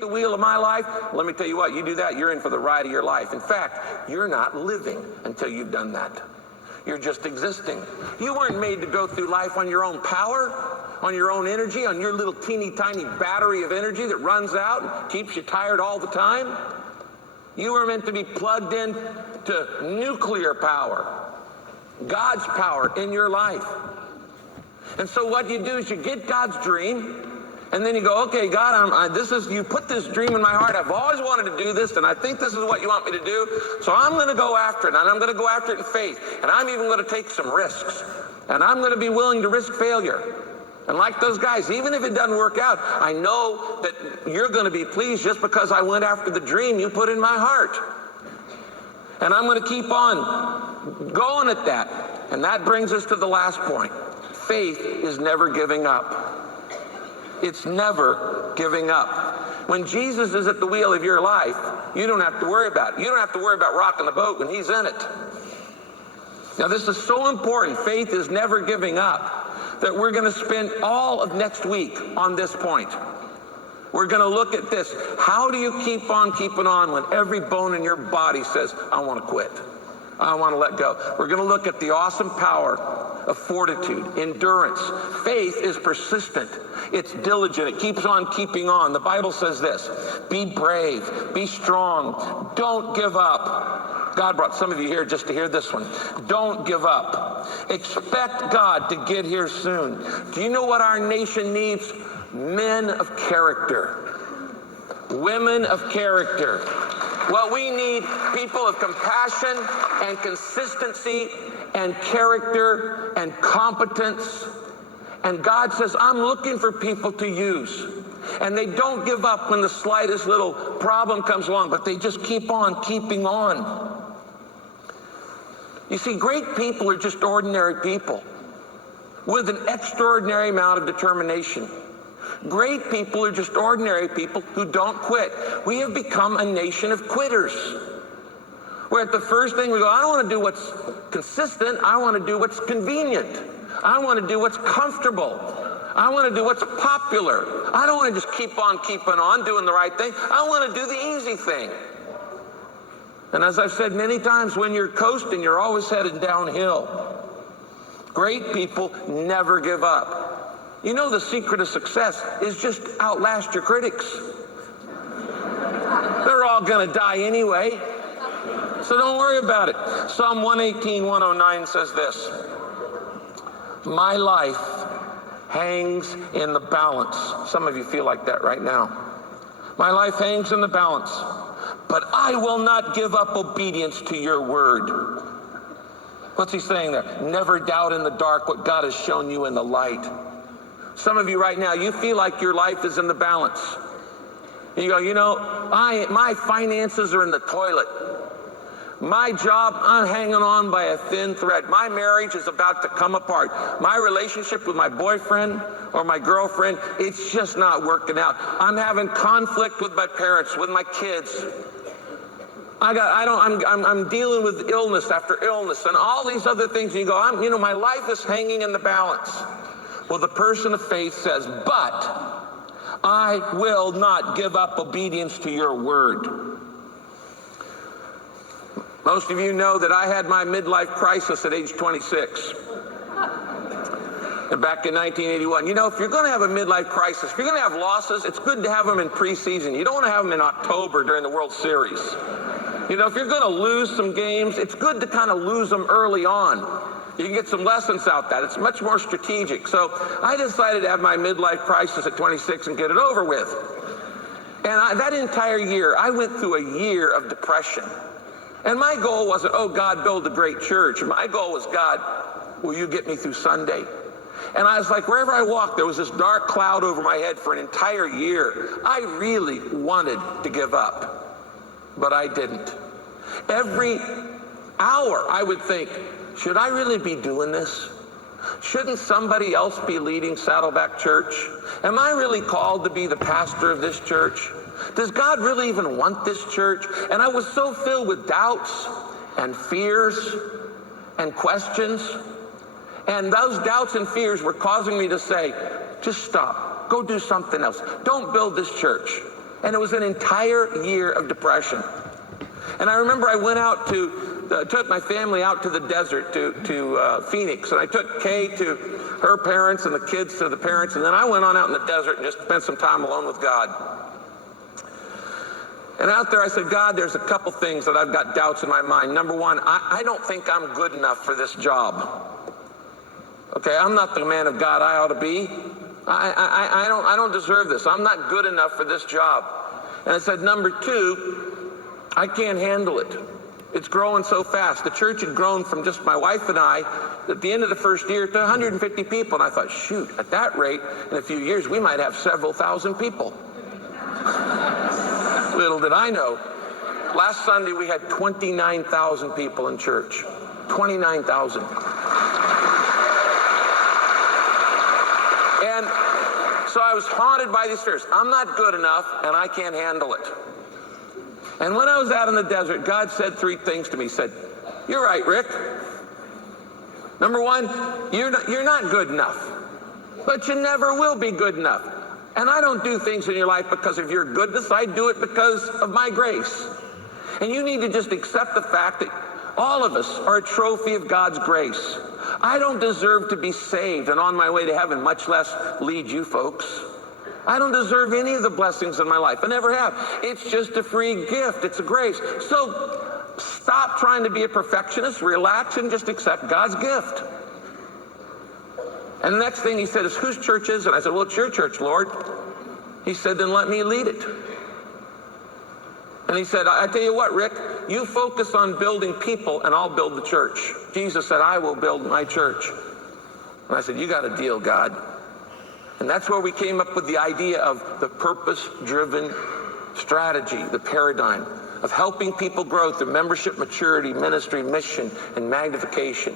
the wheel of my life, let me tell you what, you do that, you're in for the ride of your life. In fact, you're not living until you've done that. You're just existing. You weren't made to go through life on your own power, on your own energy, on your little teeny tiny battery of energy that runs out and keeps you tired all the time. You were meant to be plugged in to nuclear power, God's power in your life. And so what you do is you get God's dream, and then you go, okay, God, you put this dream in my heart. I've always wanted to do this, and I think this is what you want me to do. So I'm going to go after it, and I'm going to go after it in faith. And I'm even going to take some risks. And I'm going to be willing to risk failure. And like those guys, even if it doesn't work out, I know that you're going to be pleased just because I went after the dream you put in my heart. And I'm going to keep on going at that. And that brings us to the last point. Faith is never giving up. It's never giving up. When Jesus is at the wheel of your life, you don't have to worry about it. You don't have to worry about rocking the boat when he's in it. Now, this is so important. Faith is never giving up, that we're going to spend all of next week on this point. We're going to look at this. How do you keep on keeping on when every bone in your body says, I want to quit? I want to let go. We're going to look at the awesome power of fortitude, endurance. Faith is persistent. It's diligent. It keeps on keeping on. The Bible says this: be brave, be strong, don't give up. God brought some of you here just to hear this one. Don't give up. Expect God to get here soon. Do you know what our nation needs? Men of character. Women of character. Well, we need people of compassion and consistency and character and competence. And God says, I'm looking for people to use. And they don't give up when the slightest little problem comes along, but they just keep on keeping on. You see, great people are just ordinary people with an extraordinary amount of determination. Great people are just ordinary people who don't quit. We have become a nation of quitters. Where at the first thing we go, I don't want to do what's consistent. I want to do what's convenient. I want to do what's comfortable. I want to do what's popular. I don't want to just keep on keeping on doing the right thing. I want to do the easy thing. And as I've said many times, when you're coasting, you're always headed downhill. Great people never give up. You know, the secret of success is just outlast your critics. They're all going to die anyway. So don't worry about it. Psalm 118, 109 says this: my life hangs in the balance. Some of you feel like that right now. My life hangs in the balance, but I will not give up obedience to your word. What's he saying there? Never doubt in the dark what God has shown you in the light. Some of you right now, you feel like your life is in the balance. You go, you know, my finances are in the toilet. My job, I'm hanging on by a thin thread. My marriage is about to come apart. My relationship with my boyfriend or my girlfriend, it's just not working out. I'm having conflict with my parents, with my kids. I'm dealing with illness after illness and all these other things. And you go, my life is hanging in the balance. Well, the person of faith says, but I will not give up obedience to your word. Most of you know that I had my midlife crisis at age 26. And back in 1981. You know, if you're going to have a midlife crisis, if you're going to have losses, it's good to have them in preseason. You don't want to have them in October during the World Series. You know, if you're going to lose some games, it's good to kind of lose them early on. You can get some lessons out that. It's much more strategic. So I decided to have my midlife crisis at 26 and get it over with. And that entire year, I went through a year of depression. And my goal wasn't, oh, God, build a great church. My goal was, God, will you get me through Sunday? And I was like, wherever I walked, there was this dark cloud over my head for an entire year. I really wanted to give up, but I didn't. Every hour, I would think, should I really be doing this? Shouldn't somebody else be leading Saddleback Church? Am I really called to be the pastor of this church? Does God really even want this church? And I was so filled with doubts and fears and questions. And those doubts and fears were causing me to say, just stop. Go do something else. Don't build this church. And it was an entire year of depression. And I remember I went out took my family out to the desert to Phoenix. And I took Kay to her parents and the kids to the parents. And then I went on out in the desert and just spent some time alone with God. And out there I said, God, there's a couple things that I've got doubts in my mind. Number one, I don't think I'm good enough for this job. Okay, I'm not the man of God I ought to be. I don't deserve this. I'm not good enough for this job. And I said, number two, I can't handle it. It's growing so fast. The church had grown from just my wife and I at the end of the first year to 150 people. And I thought, shoot, at that rate, in a few years, we might have several thousand people. Little did I know. Last Sunday, we had 29,000 people in church. 29,000. And so I was haunted by these fears. I'm not good enough, and I can't handle it. And when I was out in the desert, God said three things to me. He said, you're right, Rick. Number one, you're not good enough. But you never will be good enough. And I don't do things in your life because of your goodness. I do it because of my grace. And you need to just accept the fact that all of us are a trophy of God's grace. I don't deserve to be saved and on my way to heaven, much less lead you folks. I don't deserve any of the blessings in my life. I never have. It's just a free gift. It's a grace. So stop trying to be a perfectionist, relax, and just accept God's gift. And the next thing he said is, whose church is it? I said, well, it's your church, Lord. He said, then let me lead it. And he said, I tell you what, Rick, you focus on building people and I'll build the church. Jesus said, I will build my church. And I said, you got a deal, God. And that's where we came up with the idea of the purpose-driven strategy, the paradigm of helping people grow through membership, maturity, ministry, mission, and magnification.